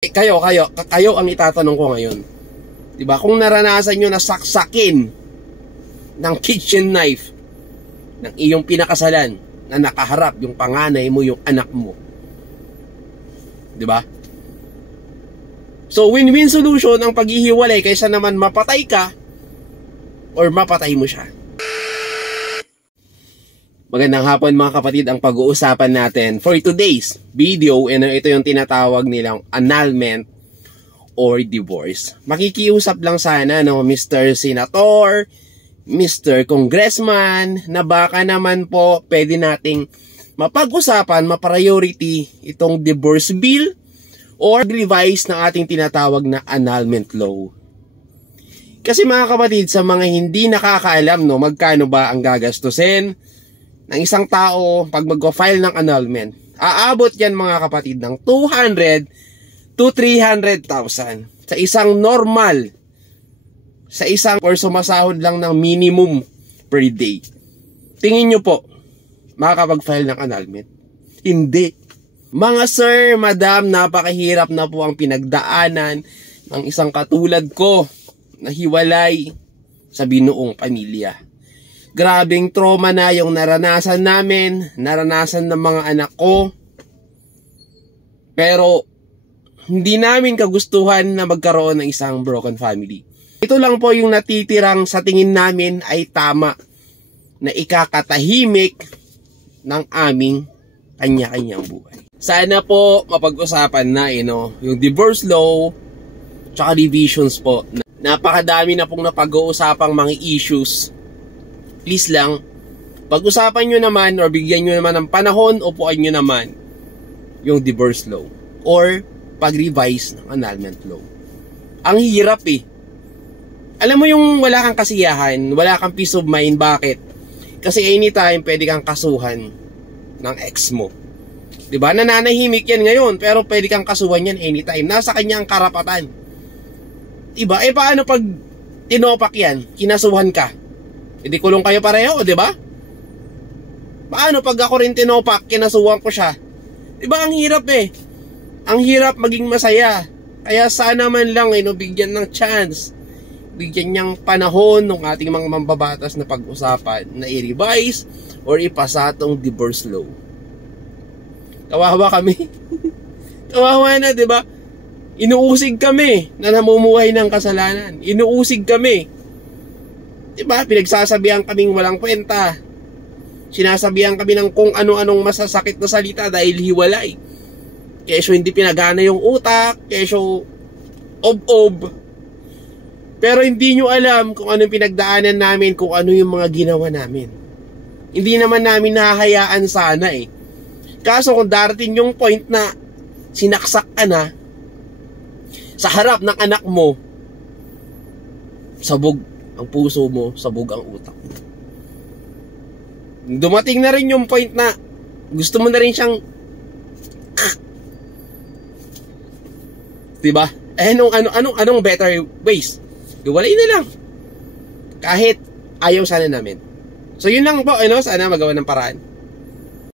Kayo ang itatanong ko ngayon. Diba? Kung naranasan nyo na saksakin ng kitchen knife ng iyong pinakasalan na nakaharap yung panganay mo, yung anak mo. Diba? So, win-win solution ang paghihiwalay kaysa naman mapatay ka or mapatay mo siya. Magandang hapon mga kapatid, ang pag-uusapan natin for today's video, ito yung tinatawag nilang annulment or divorce. Makikiusap lang sana, no, Mr. Senator, Mr. Congressman, na baka naman po pwede nating mapag-usapan, ma-priority itong divorce bill or revise ng ating tinatawag na annulment law. Kasi mga kapatid, sa mga hindi nakakaalam, no, magkano ba ang gagastusin ng isang tao pag mag-file ng annulment, aabot yan mga kapatid ng 200 to 300,000 sa isang normal, sa isang or sumasahod lang ng minimum per day. Tingin nyo po, makakapag-file ng annulment? Hindi. Mga sir, madam, napakahirap na po ang pinagdaanan ng isang katulad ko na hiwalay sa binuong pamilya. Grabing trauma na yung naranasan namin, naranasan ng mga anak ko. Pero hindi namin kagustuhan na magkaroon ng isang broken family. Ito lang po yung natitirang sa tingin namin ay tama na ikakatahimik ng aming kanya-kanyang buhay. Sana po mapag-usapan na yung divorce law tsaka revisions po. Napakadami na pong napag-uusapang mga issues. Please lang, pag-usapan nyo naman or bigyan nyo naman ng panahon, upuan nyo naman yung divorce law or pag-revise ng annulment law. Ang hirap Alam mo yung wala kang kasiyahan, wala kang peace of mind. Bakit? Kasi anytime pwede kang kasuhan ng ex mo. Diba? Nananahimik yan ngayon, pero pwede kang kasuhan yan anytime. Nasa kanya ang karapatan. Diba? Paano pag tinopak yan, kinasuhan ka? Hindi kulong kayo pareho, di ba? Paano pag ako rin tinopak, kinasuhan ko siya? Di ba ang hirap Ang hirap maging masaya. Kaya sana man lang bigyan ng chance. Bigyan niyang panahon ng ating mga mambabatas na pag-usapan na i-revise or ipasa tong divorce law. Kawawa kami. Kawawa na, di ba? Inuusig kami na namumuhay ng kasalanan. Inuusig kami. Diba? Pinagsasabihan kaming walang kwenta. Sinasabihan kami ng kung ano-anong masasakit na salita dahil hiwalay. Kesyo hindi pinagana yung utak, kesyo ob-ob. Pero hindi nyo alam kung anong pinagdaanan namin, kung ano yung mga ginawa namin. Hindi naman namin nahahayaan sana Kaso kung darating yung point na sinaksak ka na sa harap ng anak mo, sabog ang puso mo, sabog ang utak mo. Dumating na rin yung point na gusto mo na rin siyang diba? Anong better ways? Iwalay na lang. Kahit ayaw sana namin. So yun lang po, sana magawa ng paraan.